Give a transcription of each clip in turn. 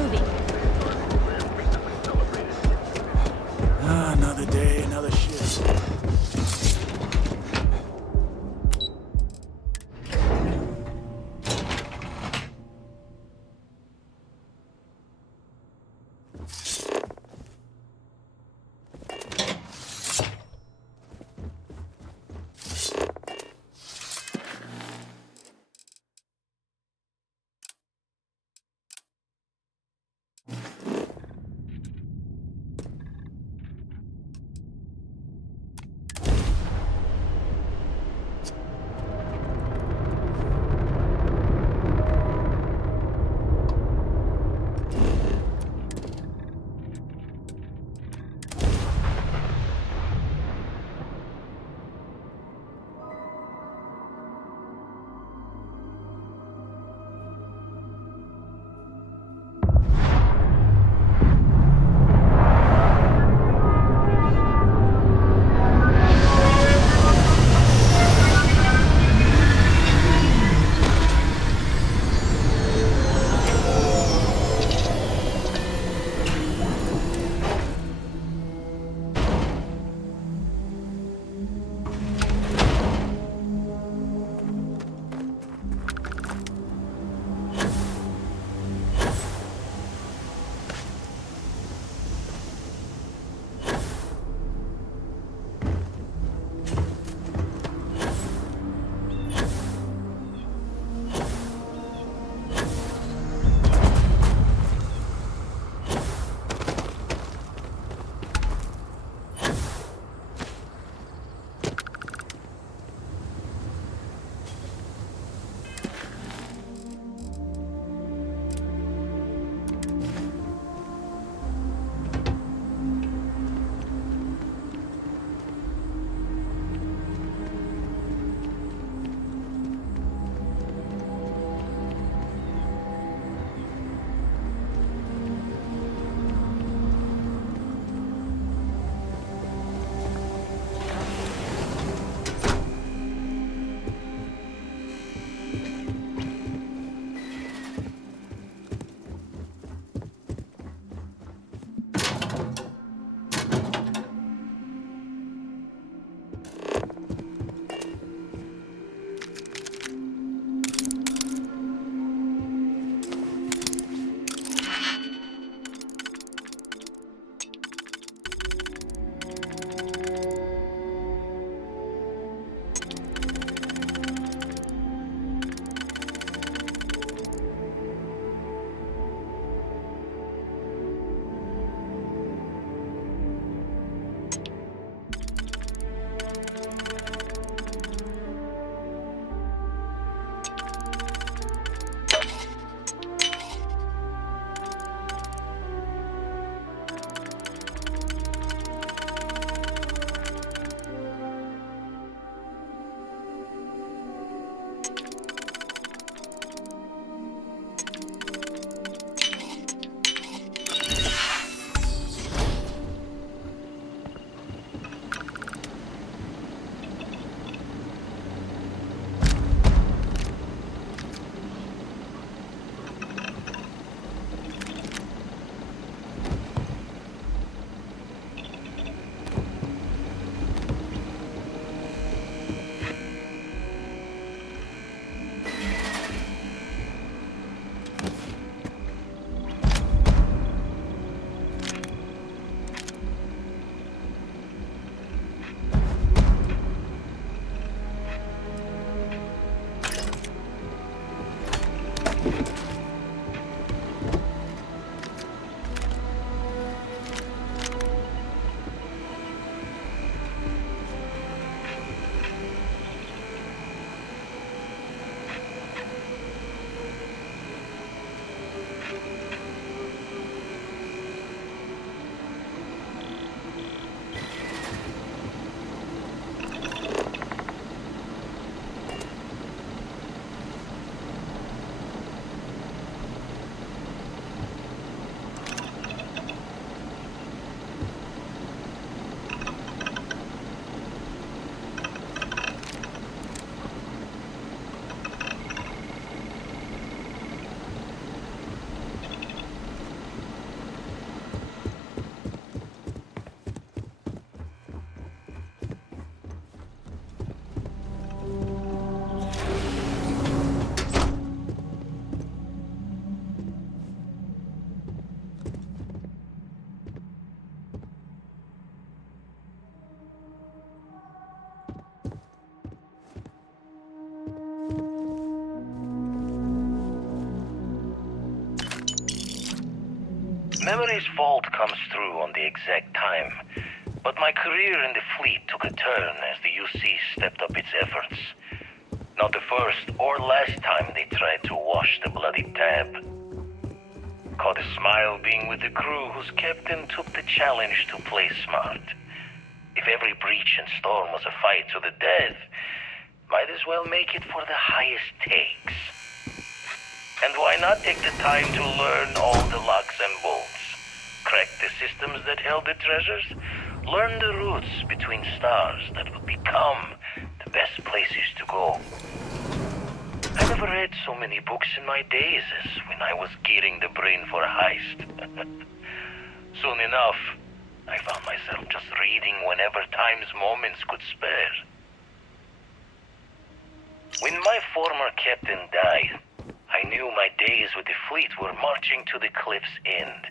moving. Another day, another shift. Memory's fault comes through on the exact time, but my career in the fleet took a turn as the UC stepped up its efforts. Not the first or last time they tried to wash the bloody tab. Caught a smile being with the crew whose captain took the challenge to play smart. If every breach and storm was a fight to the death, might as well make it for the highest stakes. And why not take the time to learn all the locks and bolts, crack the systems that held the treasures, learn the routes between stars that would become the best places to go. I never read so many books in my days as when I was gearing the brain for a heist. Soon enough, I found myself just reading whenever time's moments could spare. When my former captain died, I knew my days with the fleet were marching to the cliff's end.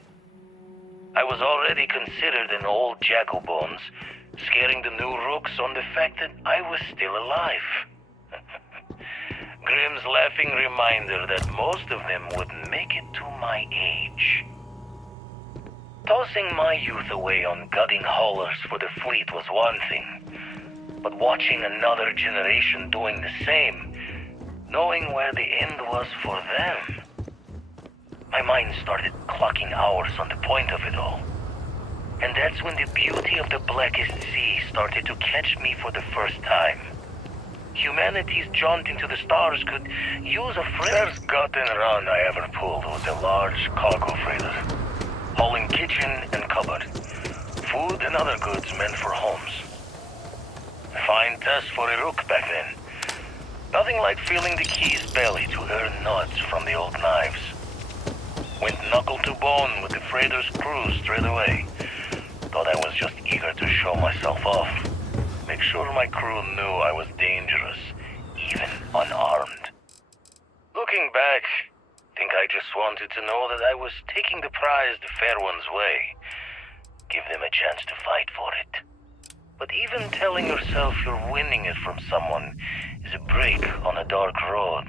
I was already considered an old jackalbones, scaring the new rooks on the fact that I was still alive. Grimm's laughing reminder that most of them wouldn't make it to my age. Tossing my youth away on gutting haulers for the fleet was one thing, but watching another generation doing the same, knowing where the end was for them, my mind started clocking hours on the point of it all. And that's when the beauty of the blackest sea started to catch me for the first time. Humanity's jaunt into the stars could use a first gut and run I ever pulled was a large cargo freighter, hauling kitchen and cupboard, food and other goods meant for homes. A fine test for a rook back then. Nothing like feeling the key's belly to earn nods from the old knives. Went knuckle to bone with the freighter's crew straight away. Thought I was just eager to show myself off. Make sure my crew knew I was dangerous, even unarmed. Looking back, think I just wanted to know that I was taking the prize the fair one's way. Give them a chance to fight for it. But even telling yourself you're winning it from someone is a break on a dark road.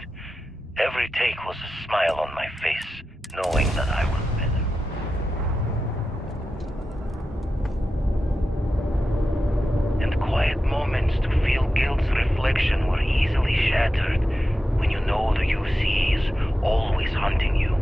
Every take was a smile on my face, knowing that I was better. And quiet moments to feel guilt's reflection were easily shattered when you know the UC is always hunting you.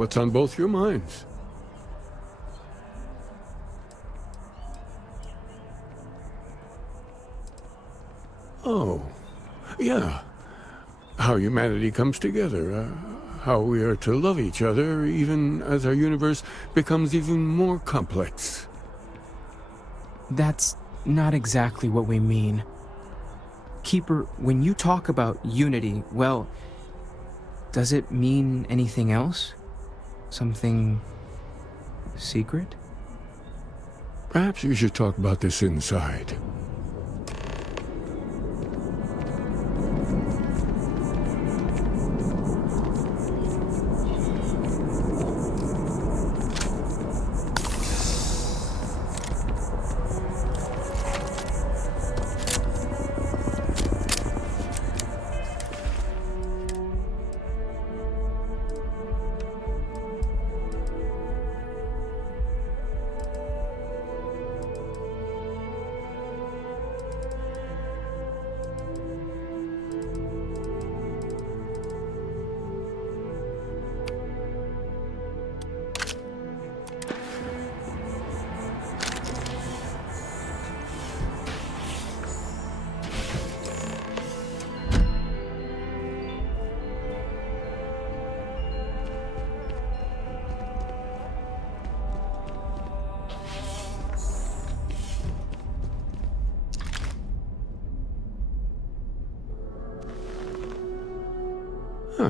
what's on both your minds? Oh, yeah. How humanity comes together. How we are to love each other even as our universe becomes even more complex. That's not exactly what we mean. Keeper, when you talk about unity, well, does it mean anything else? Something secret? Perhaps we should talk about this inside.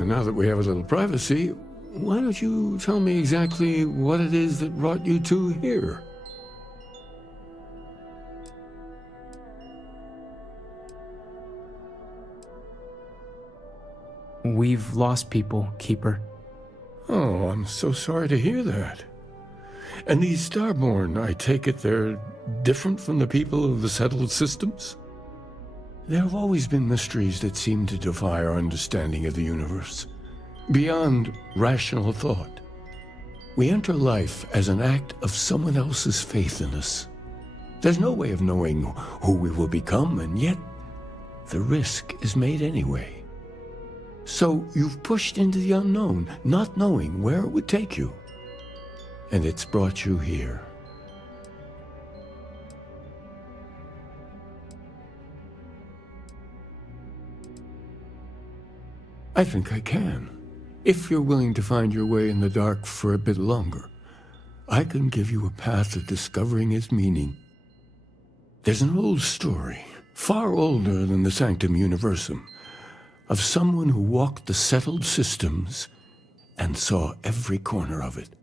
Now that we have a little privacy, why don't you tell me exactly what it is that brought you two here? We've lost people, Keeper. Oh, I'm so sorry to hear that. And these Starborn, I take it they're different from the people of the settled systems? There have always been mysteries that seem to defy our understanding of the universe, beyond rational thought. We enter life as an act of someone else's faith in us. There's no way of knowing who we will become, and yet the risk is made anyway. So you've pushed into the unknown, not knowing where it would take you. And it's brought you here. I think I can. If you're willing to find your way in the dark for a bit longer, I can give you a path to discovering its meaning. There's an old story, far older than the Sanctum Universum, of someone who walked the settled systems and saw every corner of it.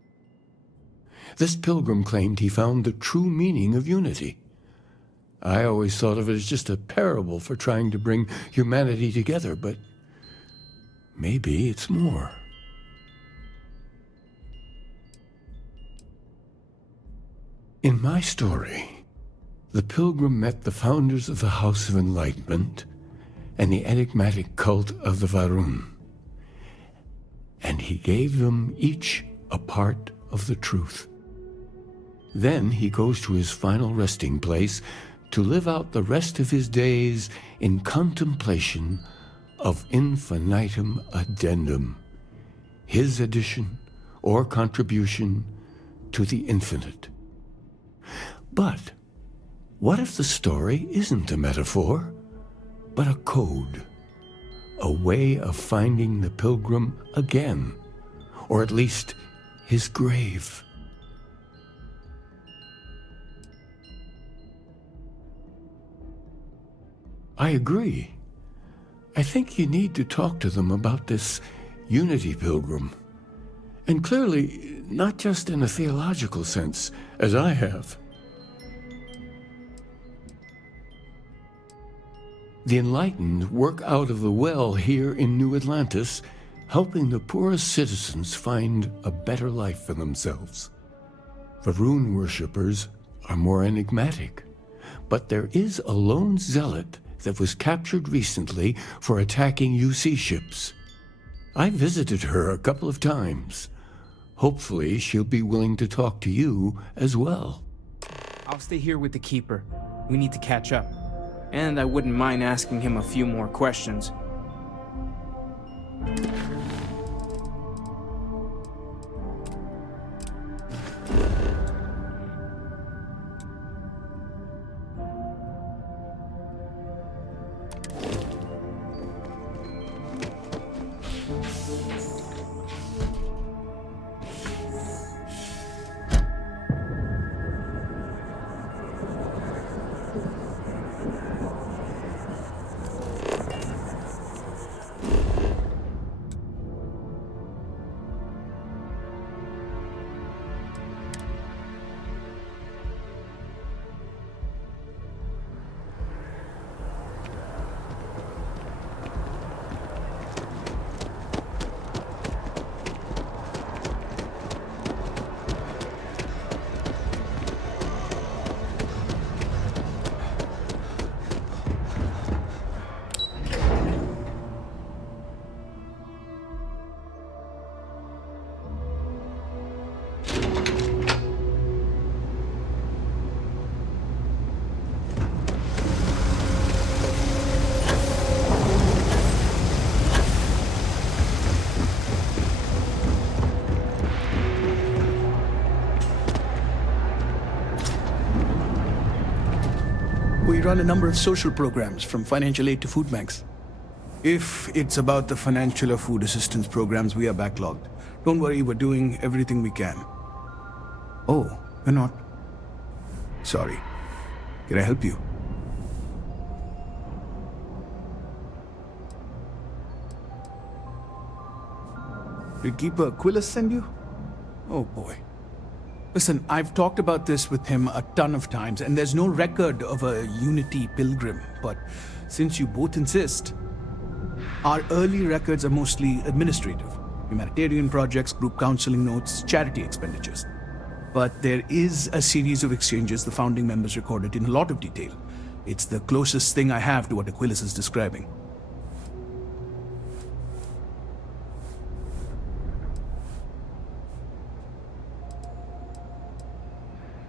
This pilgrim claimed he found the true meaning of unity. I always thought of it as just a parable for trying to bring humanity together, but maybe it's more. In my story, the pilgrim met the founders of the House of Enlightenment and the enigmatic cult of the Varun, and he gave them each a part of the truth. Then he goes to his final resting place to live out the rest of his days in contemplation of infinitum addendum, his addition or contribution to the infinite. But what if the story isn't a metaphor, but a code, a way of finding the pilgrim again, or at least his grave? I agree. I think you need to talk to them about this unity pilgrim. And clearly, not just in a theological sense, as I have. The enlightened work out of the well here in New Atlantis, helping the poorest citizens find a better life for themselves. Varun worshippers are more enigmatic, but there is a lone zealot that was captured recently for attacking UC ships. I visited her a couple of times. Hopefully, she'll be willing to talk to you as well. I'll stay here with the Keeper. We need to catch up. And I wouldn't mind asking him a few more questions. we run a number of social programs, from financial aid to food banks. If it's about the financial or food assistance programs, we are backlogged. Don't worry, we're doing everything we can. Oh, you're not? Sorry. Can I help you? Did Keeper Aquilus send you? Oh boy. Listen, I've talked about this with him a ton of times, and there's no record of a Unity pilgrim, but since you both insist, our early records are mostly administrative. Humanitarian projects, group counseling notes, charity expenditures. But there is a series of exchanges the founding members recorded in a lot of detail. It's the closest thing I have to what Aquilus is describing.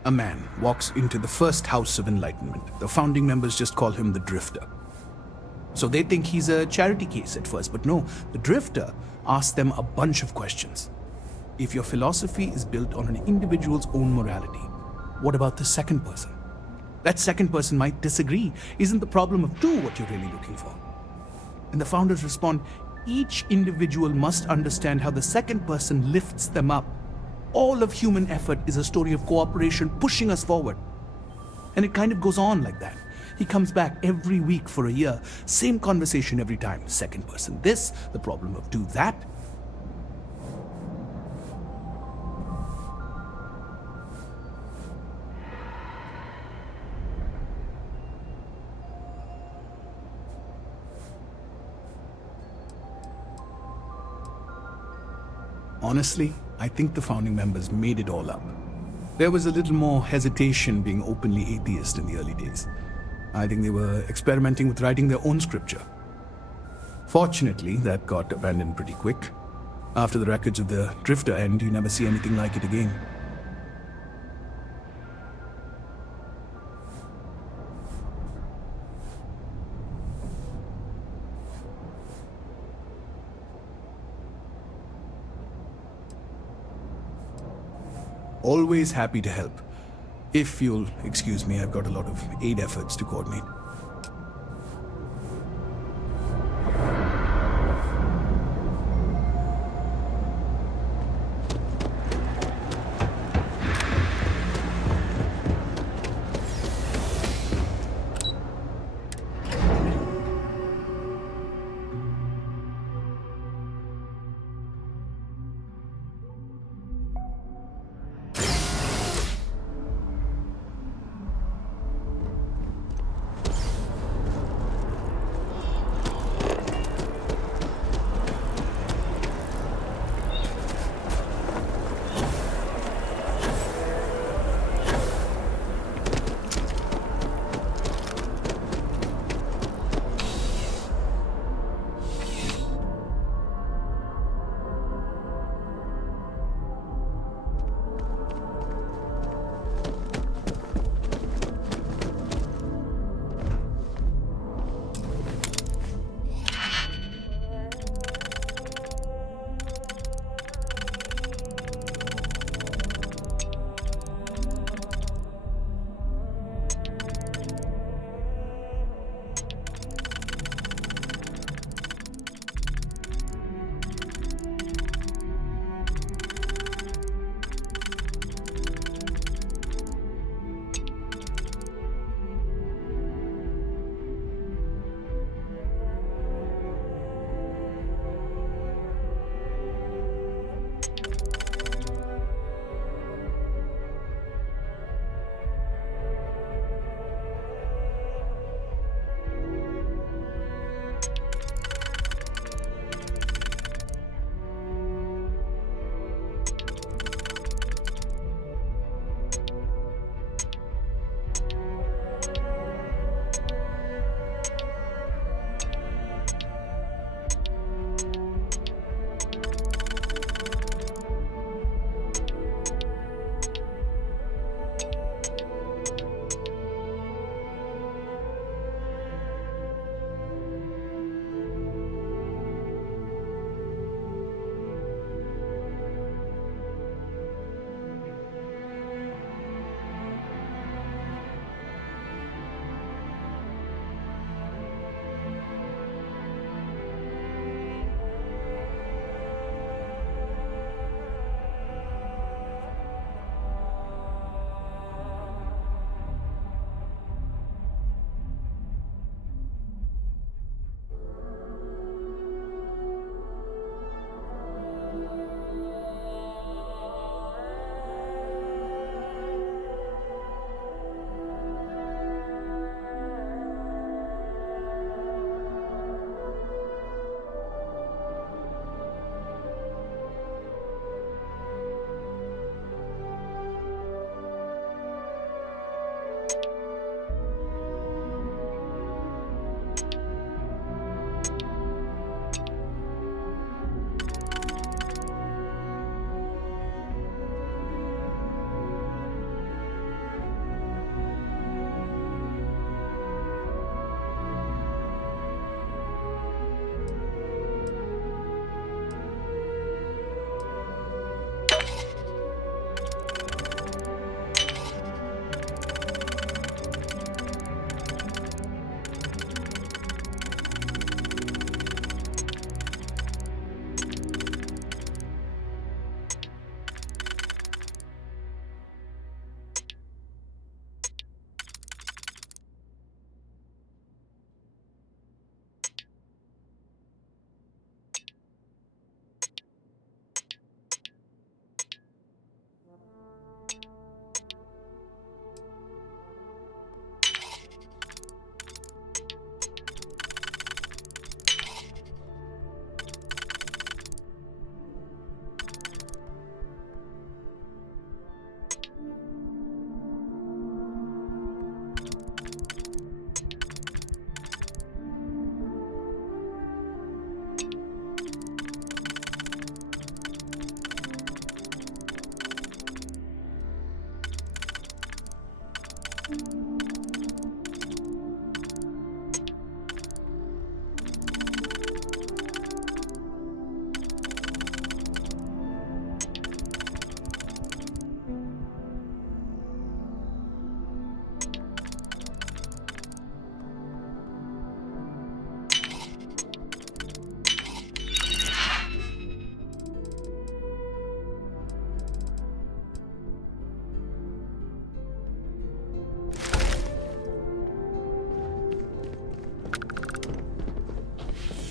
A man walks into the first House of Enlightenment. The founding members just call him the Drifter. So they think he's a charity case at first, but no, the Drifter asks them a bunch of questions. If your philosophy is built on an individual's own morality, what about the second person? That second person might disagree. Isn't the problem of two what you're really looking for? And the founders respond, each individual must understand how the second person lifts them up. All of human effort is a story of cooperation pushing us forward. And it kind of goes on like that. He comes back every week for a year. Same conversation every time. Second person this, the problem of do that. Honestly, I think the founding members made it all up. There was a little more hesitation being openly atheist in the early days. I think they were experimenting with writing their own scripture. Fortunately, that got abandoned pretty quick. After the records of the Drifter end, you never see anything like it again. Always happy to help. If you'll excuse me, I've got a lot of aid efforts to coordinate.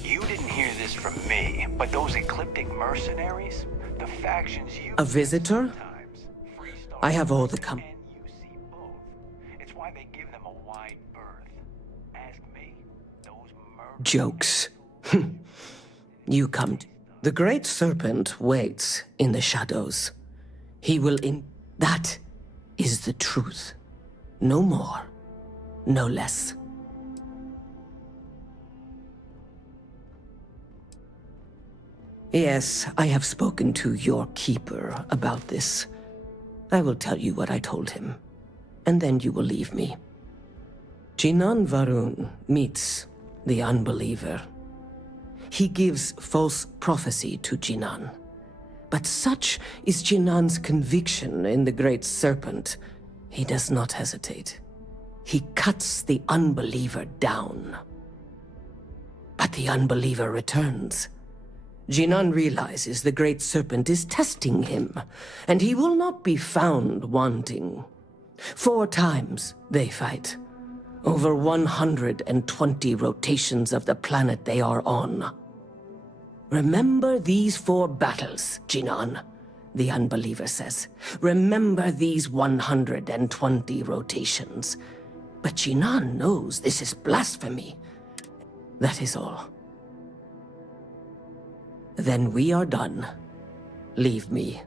You didn't hear this from me, but those ecliptic mercenaries, the factions you... A visitor? I have all the and you see both. It's why they give them a wide berth. Ask me, those murderers... jokes. You come. The Great Serpent waits in the shadows. He will in... That is the truth. No more, no less. Yes, I have spoken to your keeper about this. I will tell you what I told him, and then you will leave me. Jinan Varun meets the unbeliever. He gives false prophecy to Jinan. But such is Jinan's conviction in the Great Serpent, he does not hesitate. He cuts the unbeliever down. But the unbeliever returns. Jinan realizes the Great Serpent is testing him, and he will not be found wanting. 4 times they fight. Over 120 rotations of the planet they are on. Remember these 4 battles, Jinan, the unbeliever says. Remember these 120 rotations. But Jinan knows this is blasphemy. That is all. Then we are done. Leave me.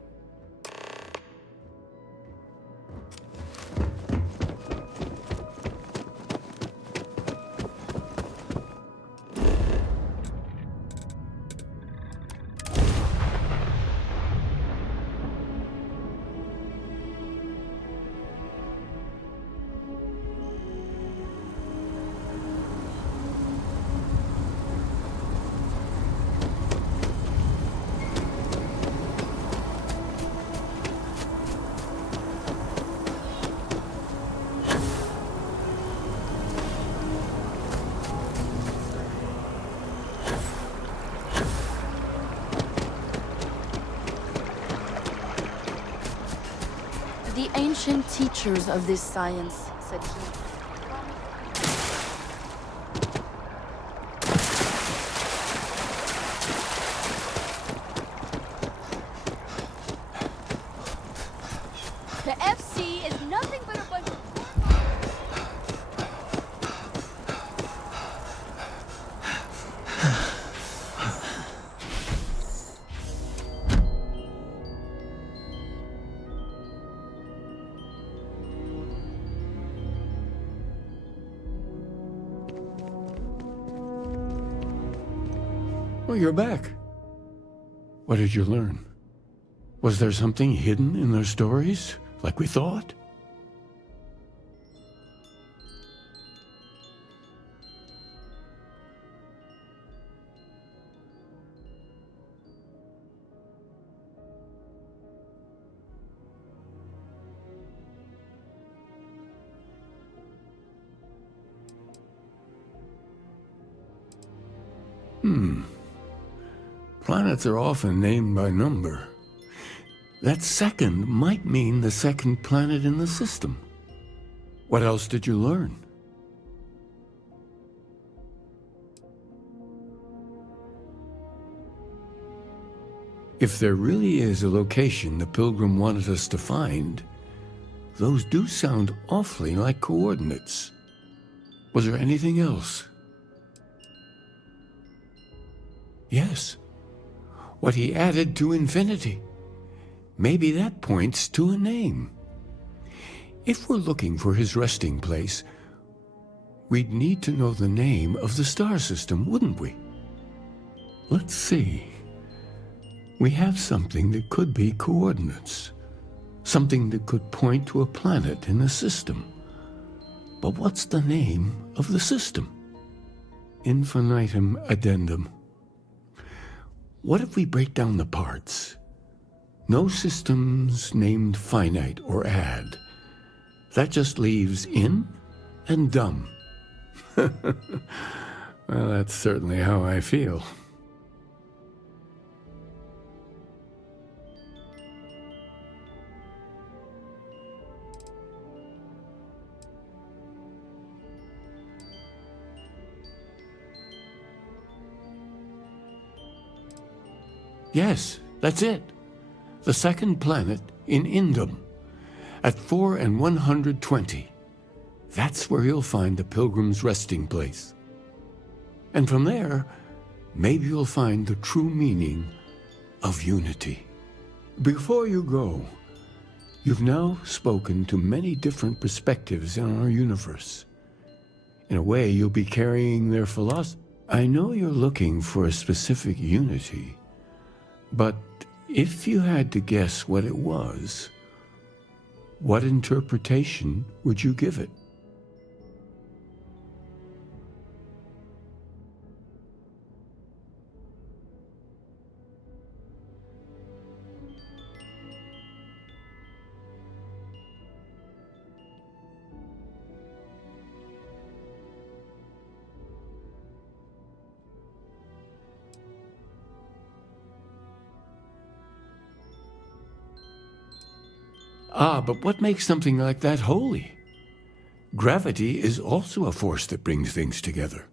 The ancient teachers of this science, said he. The FC is nothing but a bunch of... Oh, you're back. What did you learn? Was there something hidden in their stories, like we thought? Planets are often named by number. That second might mean the second planet in the system. What else did you learn? If there really is a location the Pilgrim wanted us to find, those do sound awfully like coordinates. Was there anything else? Yes. What he added to infinity. Maybe that points to a name. If we're looking for his resting place, we'd need to know the name of the star system, wouldn't we? Let's see. We have something that could be coordinates. Something that could point to a planet in the system. But what's the name of the system? Infinitum addendum. What if we break down the parts? No systems named finite or add. That just leaves in and dumb. Well, that's certainly how I feel. Yes, that's it. The second planet in Indum, at 4 and 120. That's where you'll find the Pilgrim's resting place. And from there, maybe you'll find the true meaning of unity. Before you go, you've now spoken to many different perspectives in our universe. In a way, you'll be carrying their philosophy. I know you're looking for a specific unity, but if you had to guess what it was, what interpretation would you give it? Ah, but what makes something like that holy? Gravity is also a force that brings things together.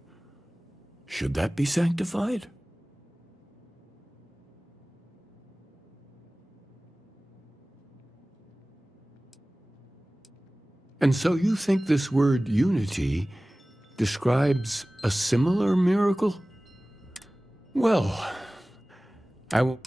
Should that be sanctified? And so you think this word unity describes a similar miracle? Well, I will...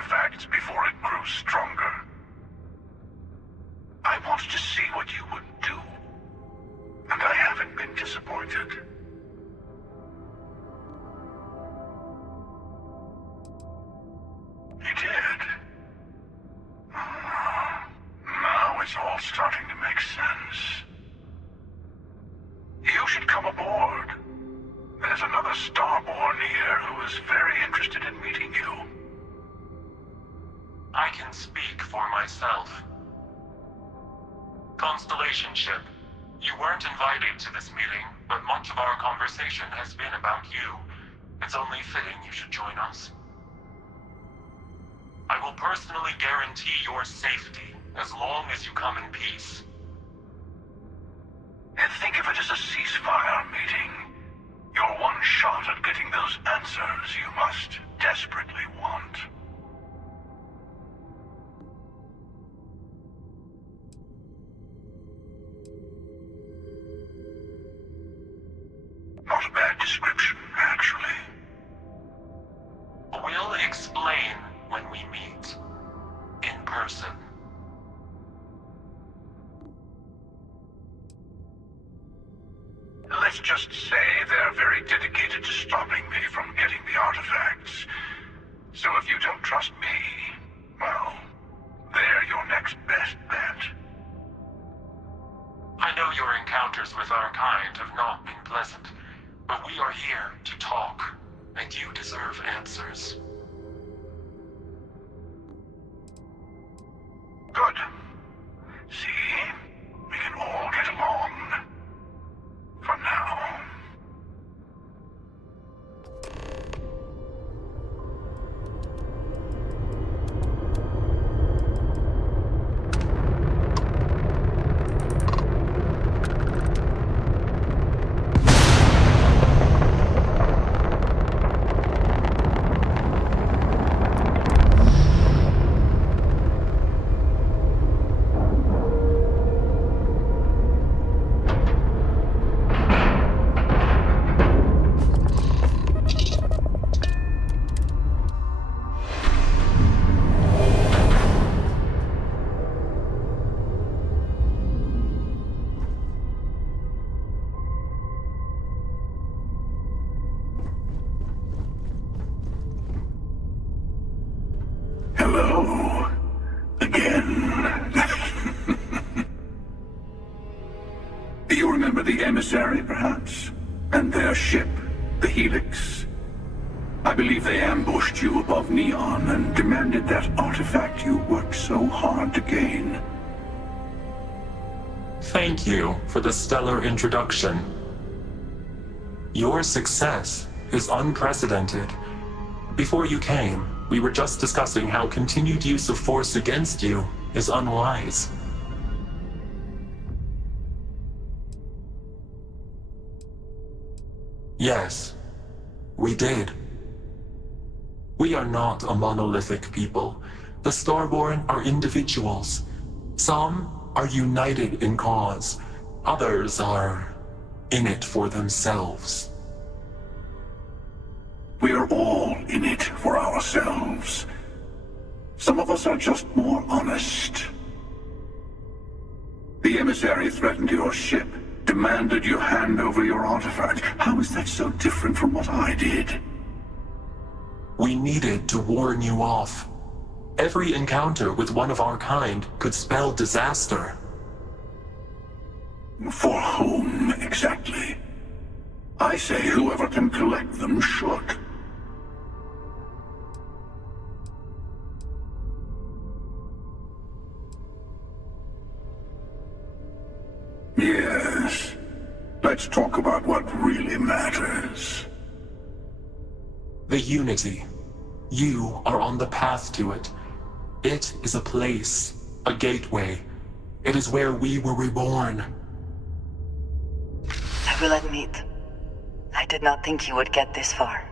artifacts before it grew stronger. I wanted to see what you would do, and I haven't been disappointed. You did. Now it's all starting to make sense. You should come aboard. There's another Starborn here who is very interested in meeting you. I can speak for myself. Constellation ship, you weren't invited to this meeting, but much of our conversation has been about you. It's only fitting you should join us. I will personally guarantee your safety as long as you come in peace. And think of it as a ceasefire meeting. Your one shot at getting those answers you must desperately want. Not a bad description, actually. We'll explain when we meet. In person. Let's just say they're very dedicated to stopping me from getting the artifacts. So if you don't trust me, well, they're your next best bet. I know your encounters with our kind have not been pleasant, but we are here to talk, and you deserve answers. Good. See? We can all get along. For now. Hello. Again. You remember the emissary, perhaps? And their ship, the Helix? I believe they ambushed you above Neon and demanded that artifact you worked so hard to gain. Thank you for the stellar introduction. Your success is unprecedented. Before you came, we were just discussing how continued use of force against you is unwise. Yes, we did. We are not a monolithic people. The Starborn are individuals. Some are united in cause. Others are in it for themselves. We are all in it for ourselves. Some of us are just more honest. The emissary threatened your ship, demanded you hand over your artifact. How is that so different from what I did? We needed to warn you off. Every encounter with one of our kind could spell disaster. For whom, exactly? I say whoever can collect them should. Yes. Let's talk about what really matters. The Unity. You are on the path to it. It is a place, a gateway. It is where we were reborn. I will admit, I did not think you would get this far.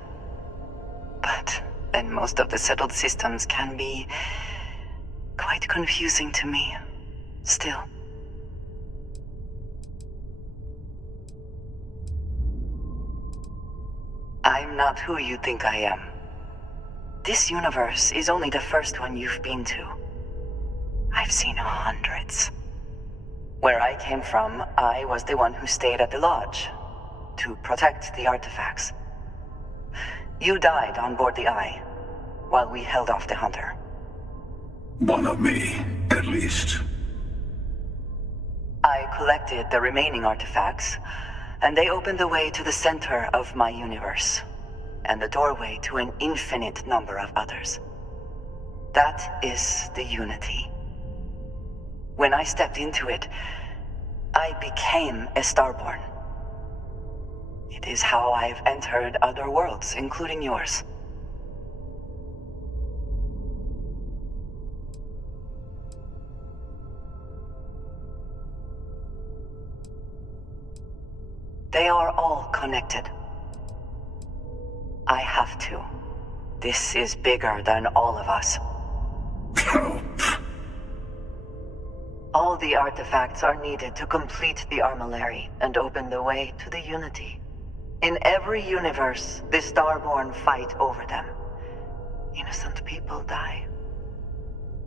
But then most of the settled systems can be quite confusing to me. Still. I'm not who you think I am. this universe is only the first one you've been to. I've seen hundreds. Where I came from, I was the one who stayed at the lodge to protect the artifacts. You died on board the Eye, while we held off the Hunter. One of me, at least. I collected the remaining artifacts, and they opened the way to the center of my universe, and the doorway to an infinite number of others. That is the Unity. When I stepped into it, I became a Starborn. It is how I've entered other worlds, including yours. They are all connected. I have to. This is bigger than all of us. All the artifacts are needed to complete the Armillary and open the way to the Unity. In every universe, the Starborn fight over them. Innocent people die.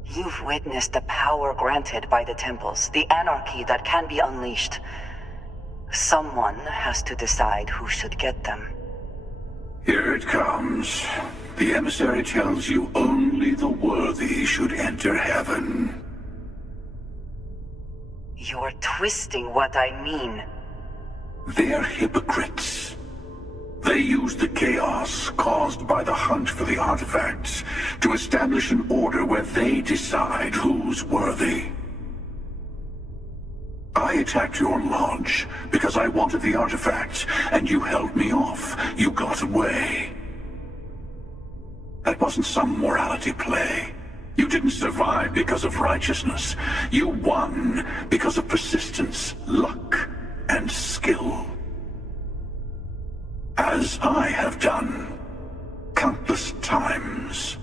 You've witnessed the power granted by the temples, the anarchy that can be unleashed. Someone has to decide who should get them. Here it comes. The emissary tells you only the worthy should enter heaven. You're twisting what I mean. They're hypocrites. They use the chaos caused by the hunt for the artifacts to establish an order where they decide who's worthy. I attacked your lodge because I wanted the artifacts, and you held me off. You got away. That wasn't some morality play. You didn't survive because of righteousness. You won because of persistence, luck, and skill. As I have done countless times.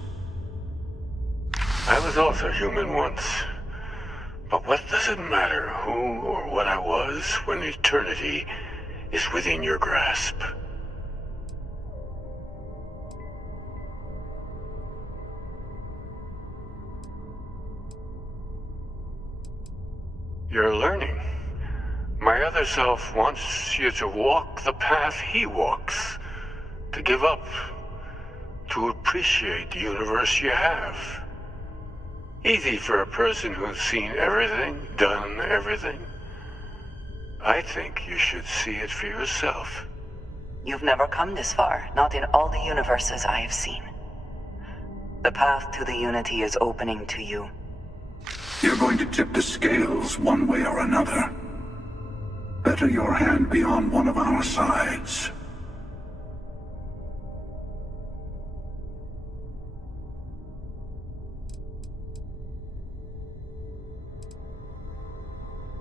I was also human once. But what does it matter who or what I was when eternity is within your grasp? You're learning. My other self wants you to walk the path he walks, to give up, to appreciate the universe you have. Easy for a person who's seen everything, done everything. I think you should see it for yourself. You've never come this far, not in all the universes I have seen. The path to the Unity is opening to you. You're going to tip the scales one way or another. Better your hand be on one of our sides.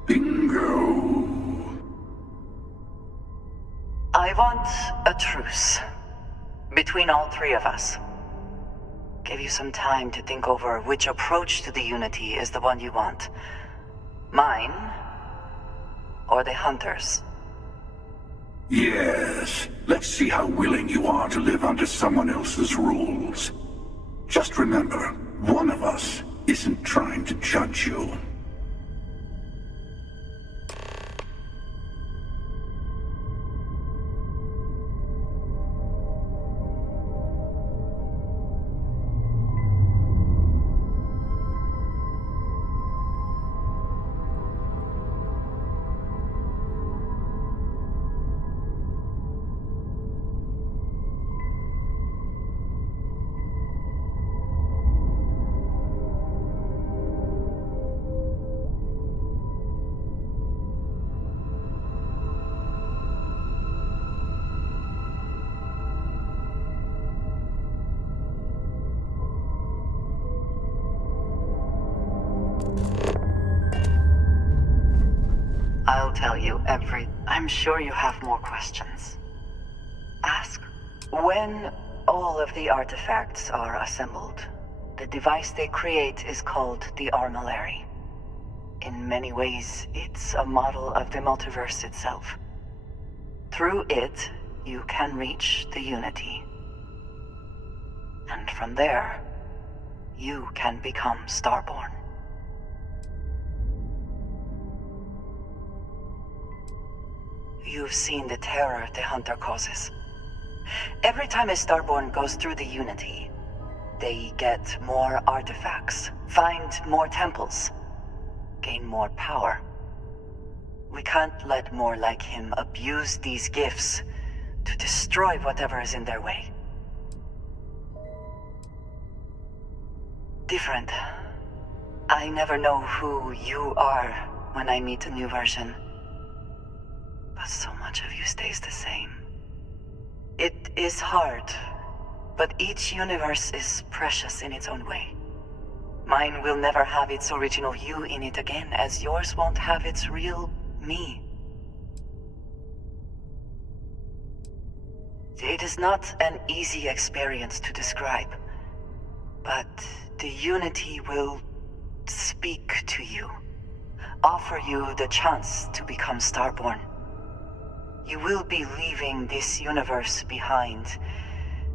Bingo. I want a truce between all three of us. Give you some time to think over which approach to the Unity is the one you want. Mine, or the Hunters? Yes. Let's see how willing you are to live under someone else's rules. Just remember, one of us isn't trying to judge you. I'll tell you I'm sure you have more questions. Ask. When all of the artifacts are assembled, the device they create is called the Armillary. In many ways, it's a model of the multiverse itself. Through it, you can reach the Unity. And from there, you can become Starborn. You've seen the terror the Hunter causes. Every time a Starborn goes through the Unity, they get more artifacts, find more temples, gain more power. We can't let more like him abuse these gifts to destroy whatever is in their way. Different. I never know who you are when I meet a new version. But so much of you stays the same. It is hard, but each universe is precious in its own way. Mine will never have its original you in it again, as yours won't have its real me. It is not an easy experience to describe, but the Unity will speak to you, offer you the chance to become Starborn. You will be leaving this universe behind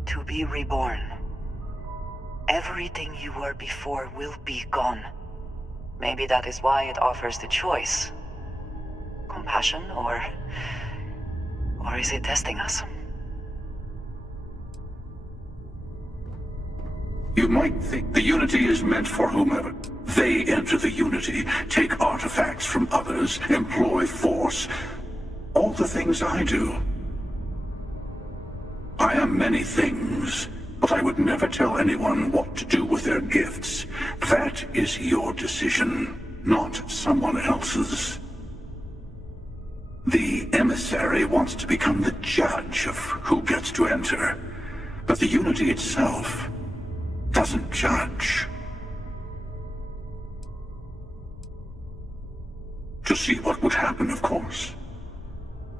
to be reborn. Everything you were before will be gone. Maybe that is why it offers the choice. Compassion, or is it testing us? You might think the Unity is meant for whomever. They enter the Unity, take artifacts from others, employ force. All the things I do. I am many things, but I would never tell anyone what to do with their gifts. That is your decision, not someone else's. The emissary wants to become the judge of who gets to enter, but the Unity itself doesn't judge. To see what would happen, of course.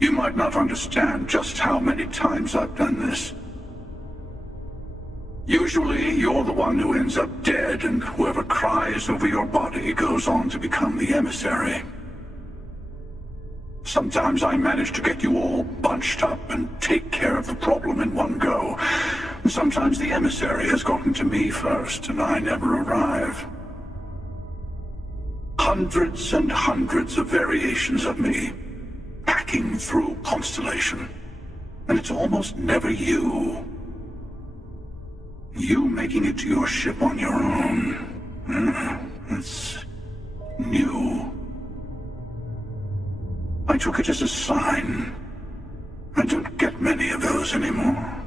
You might not understand just how many times I've done this. Usually, you're the one who ends up dead, and whoever cries over your body goes on to become the emissary. Sometimes I manage to get you all bunched up and take care of the problem in one go. Sometimes the emissary has gotten to me first, and I never arrive. Hundreds and hundreds of variations of me, packing through Constellation. And it's almost never you. You making it to your ship on your own. It's new. I took it as a sign. I don't get many of those anymore.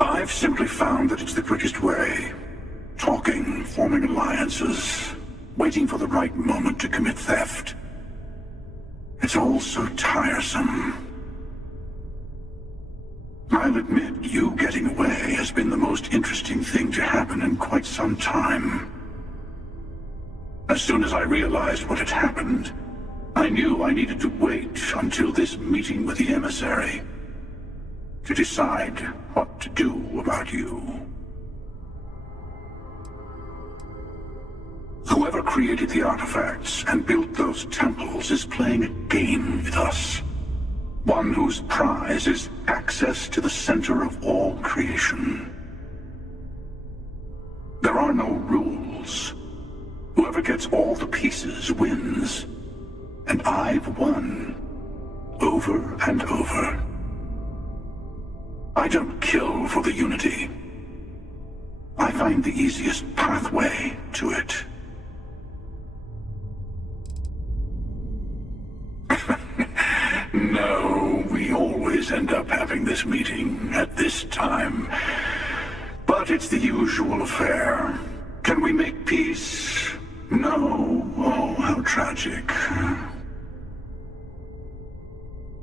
I've simply found that it's the quickest way. Talking, forming alliances, waiting for the right moment to commit theft. It's all so tiresome. I'll admit, you getting away has been the most interesting thing to happen in quite some time. As soon as I realized what had happened, I knew I needed to wait until this meeting with the emissary to decide what to do about you. Whoever created the artifacts and built those temples is playing a game with us. One whose prize is access to the center of all creation. There are no rules. Whoever gets all the pieces wins. And I've won. Over and over. I don't kill for the Unity. I find the easiest pathway to it. No, we always end up having this meeting at this time. But it's the usual affair. Can we make peace? No. Oh, how tragic.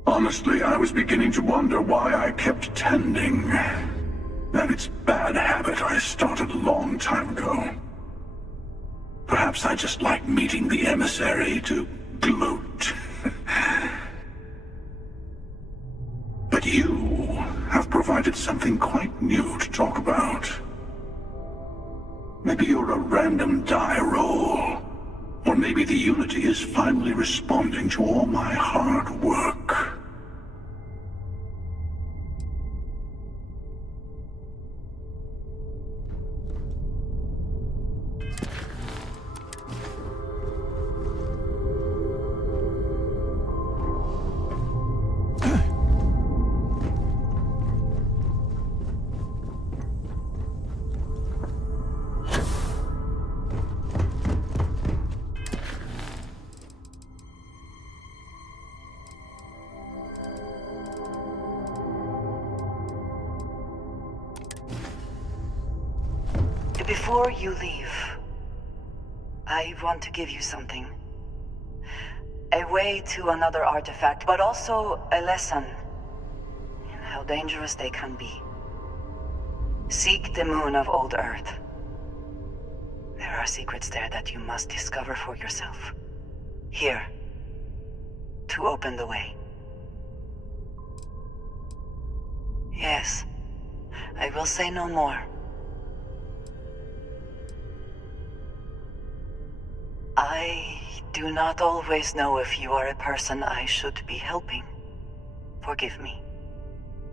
Honestly, I was beginning to wonder why I kept tending. And it's bad habit I started a long time ago. Perhaps I just like meeting the emissary to gloat. But you have provided something quite new to talk about. Maybe you're a random die roll. Or maybe the Unity is finally responding to all my hard work. Before you leave, I want to give you something. A way to another artifact, but also a lesson in how dangerous they can be. Seek the moon of Old Earth. There are secrets there that you must discover for yourself. Here, to open the way. Yes, I will say no more. I do not always know if you are a person I should be helping. Forgive me.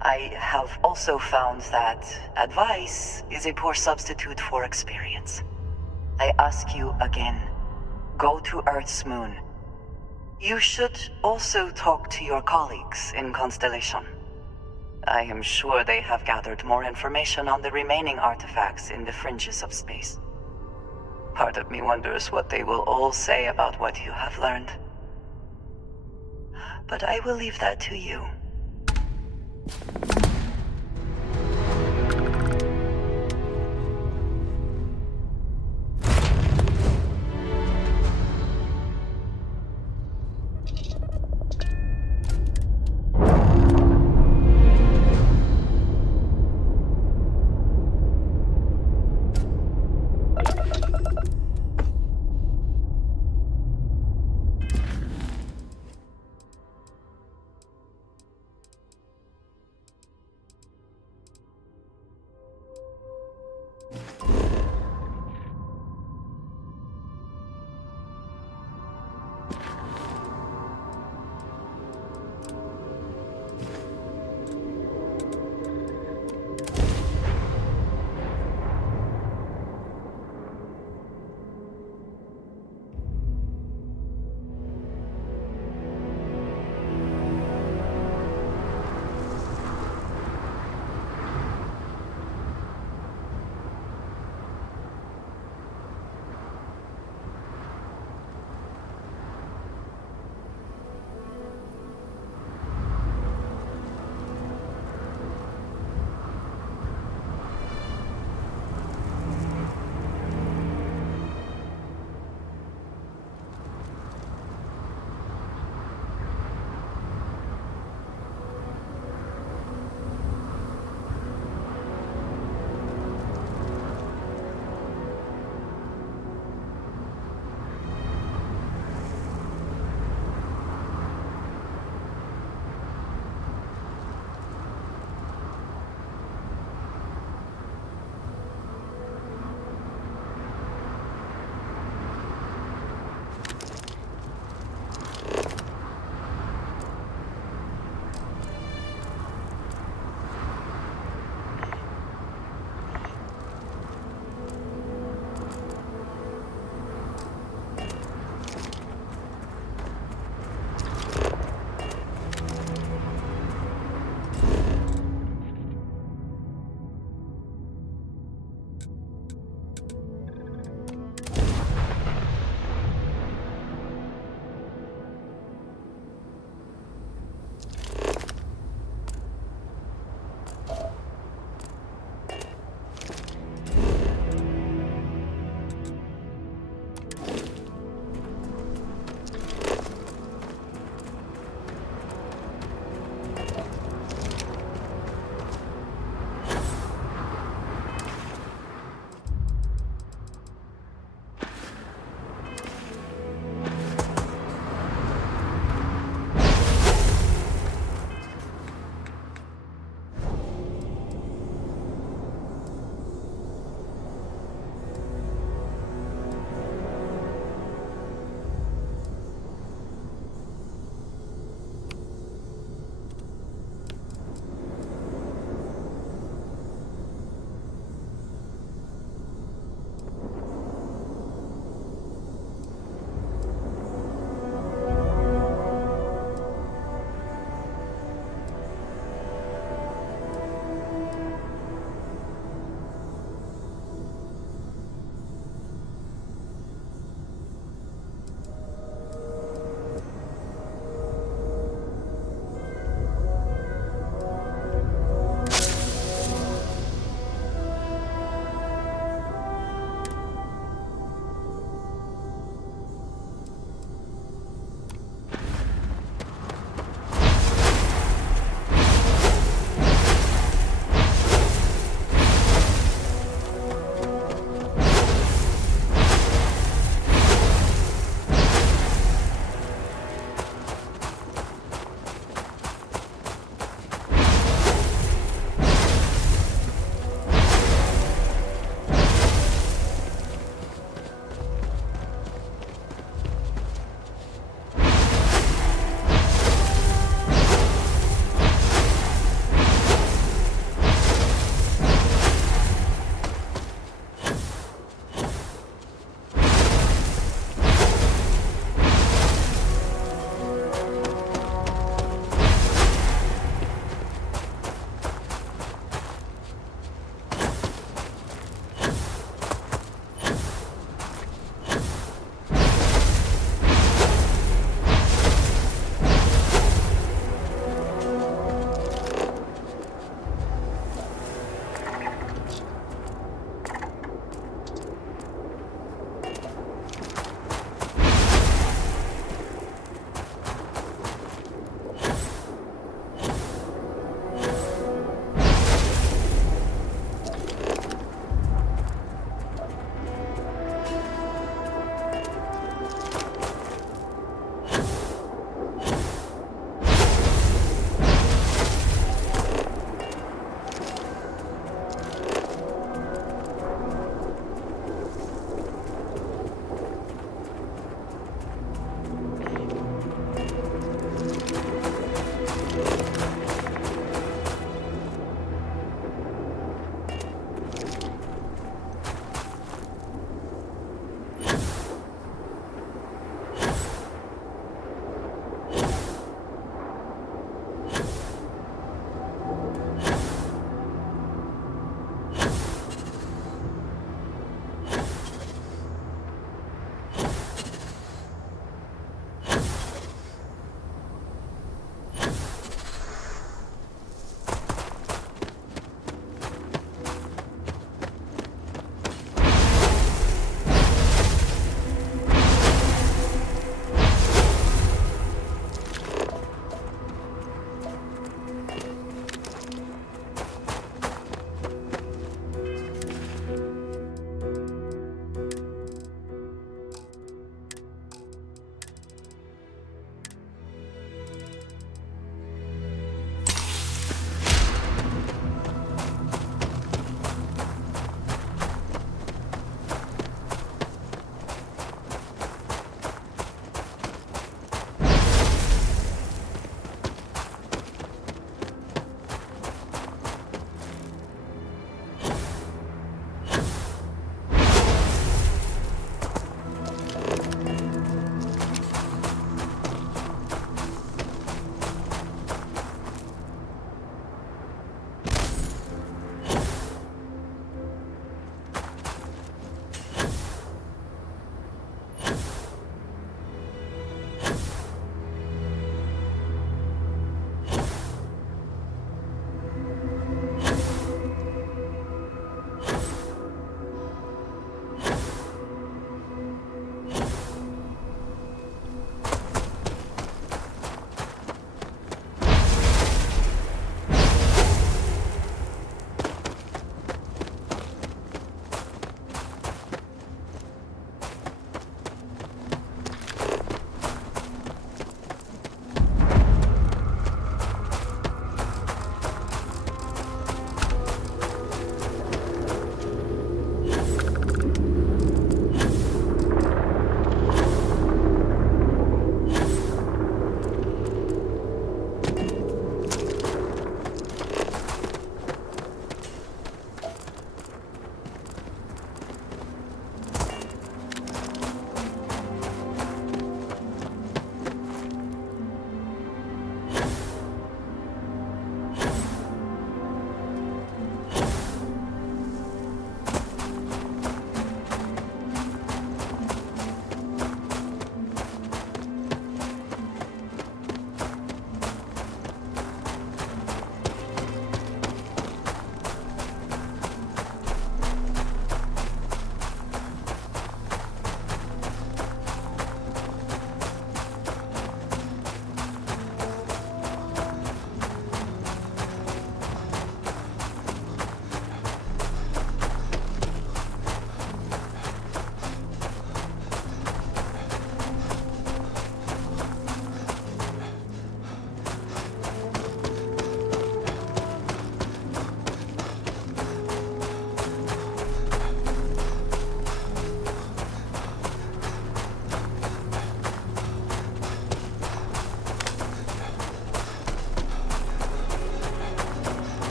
I have also found that advice is a poor substitute for experience. I ask you again, go to Earth's moon. You should also talk to your colleagues in Constellation. I am sure they have gathered more information on the remaining artifacts in the fringes of space. Part of me wonders what they will all say about what you have learned. But I will leave that to you.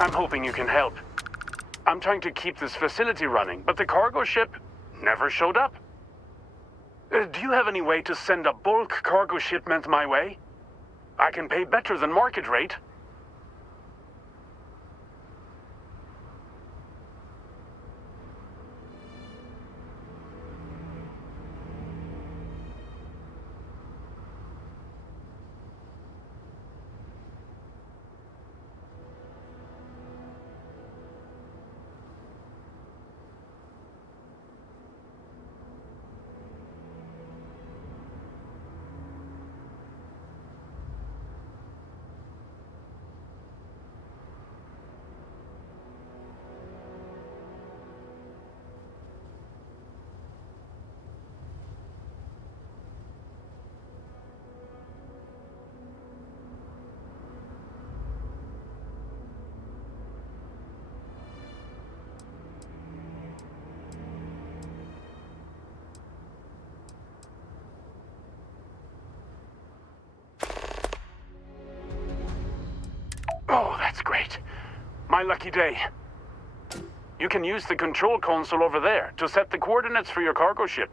I'm hoping you can help. I'm trying to keep this facility running, but the cargo ship never showed up. Do you have any way to send a bulk cargo shipment my way? I can pay better than market rate. Oh, that's great. My lucky day. You can use the control console over there to set the coordinates for your cargo ship.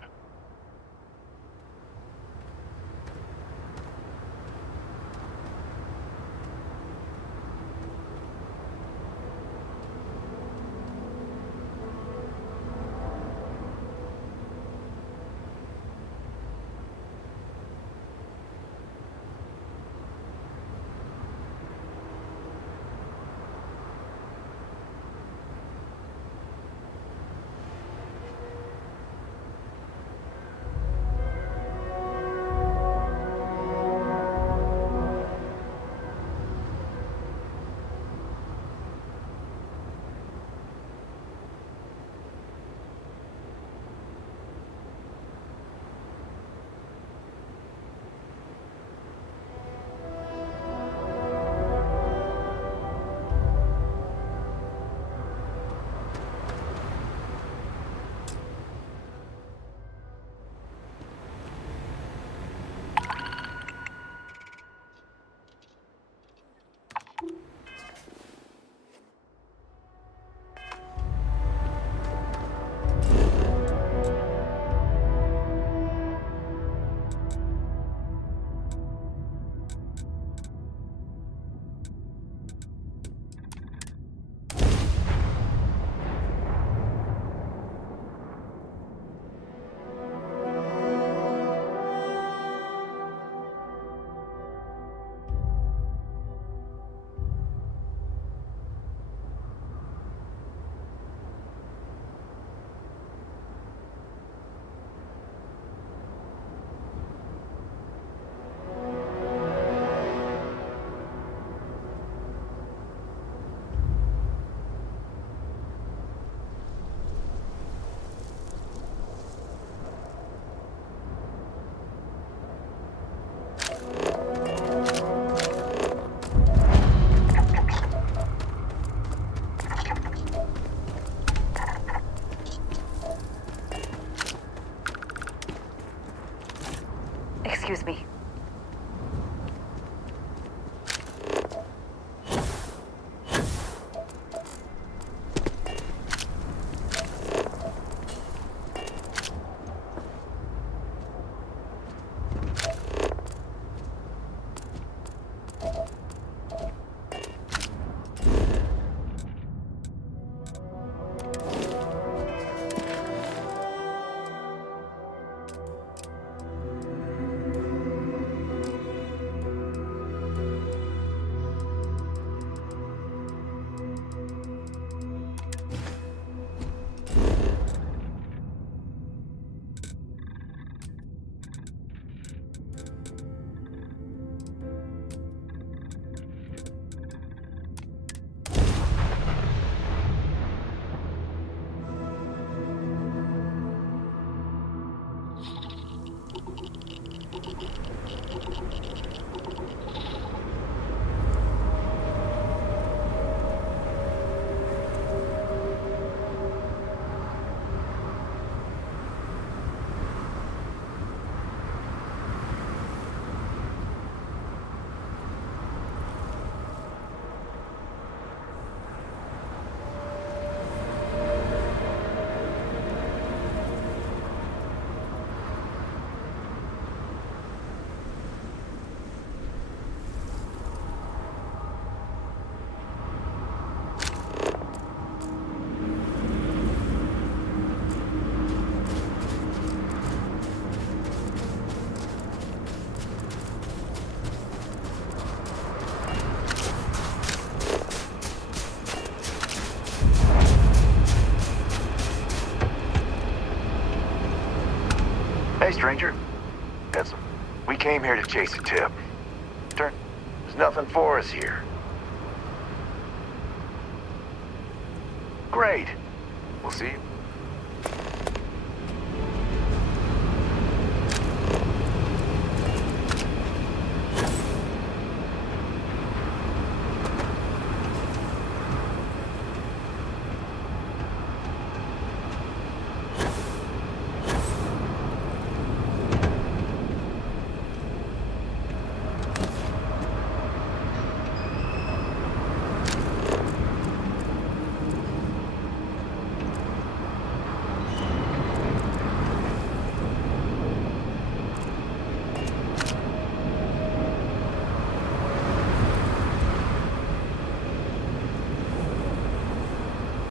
Excuse me. Hey, stranger. Listen, we came here to chase a tip. There's nothing for us here. Great. We'll see you